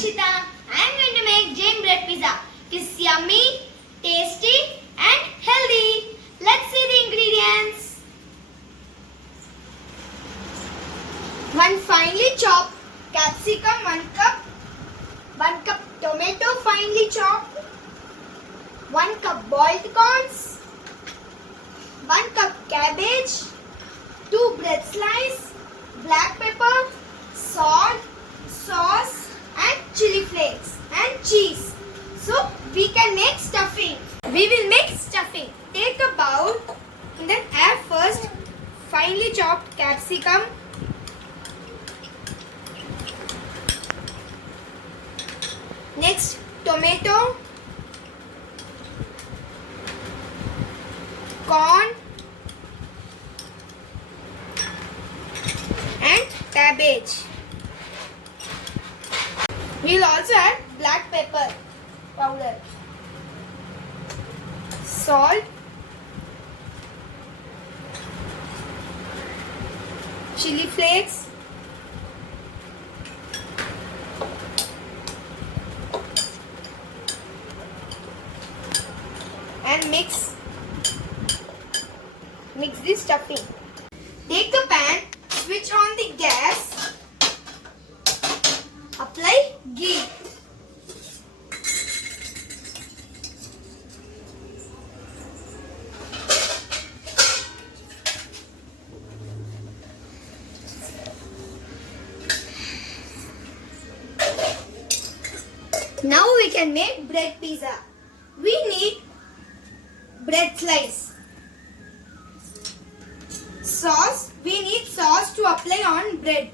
Lakshita. I am going to make JAIN bread pizza. It's yummy, tasty and healthy. Let's see the ingredients. 1 finely chopped capsicum 1 cup. 1 cup tomato finely chopped. 1 cup boiled corns. 1 cup cabbage. 2 bread slices. Black pepper. Salt. Sauce and chili flakes and cheese. So we can make stuffing. We will make stuffing. Take a bowl and then add first finely chopped capsicum. Next tomato, corn and cabbage. We will also add black pepper powder, salt, chili flakes, and mix the stuffing. Take the pan, switch on the gas, apply ghee. Now we can make bread pizza. We need bread slice. Sauce. We need sauce to apply on bread.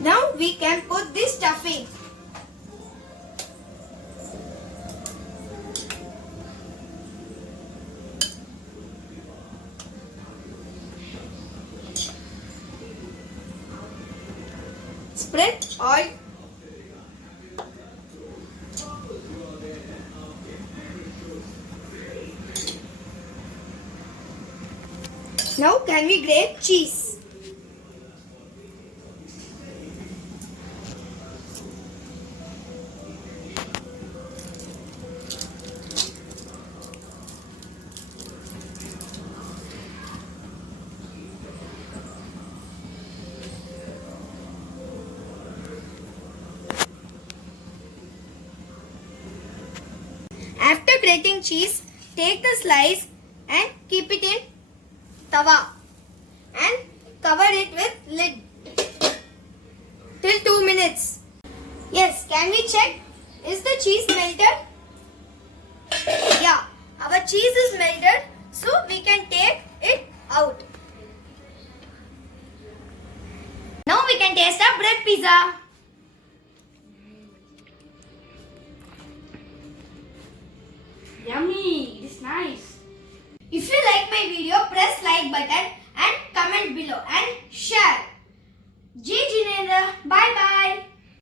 Now we can put this stuffing. Spread all. Now can we grate cheese? After grating cheese, take the slice and keep it in tawa and cover it with lid till 2 minutes. Yes, can we check? Is the cheese melted? Yeah, our cheese is melted, so we can take it out. Now we can taste our bread pizza. Yummy! It's nice. If you like my video, press like button and comment below and share. Jai Jinendra. Bye bye.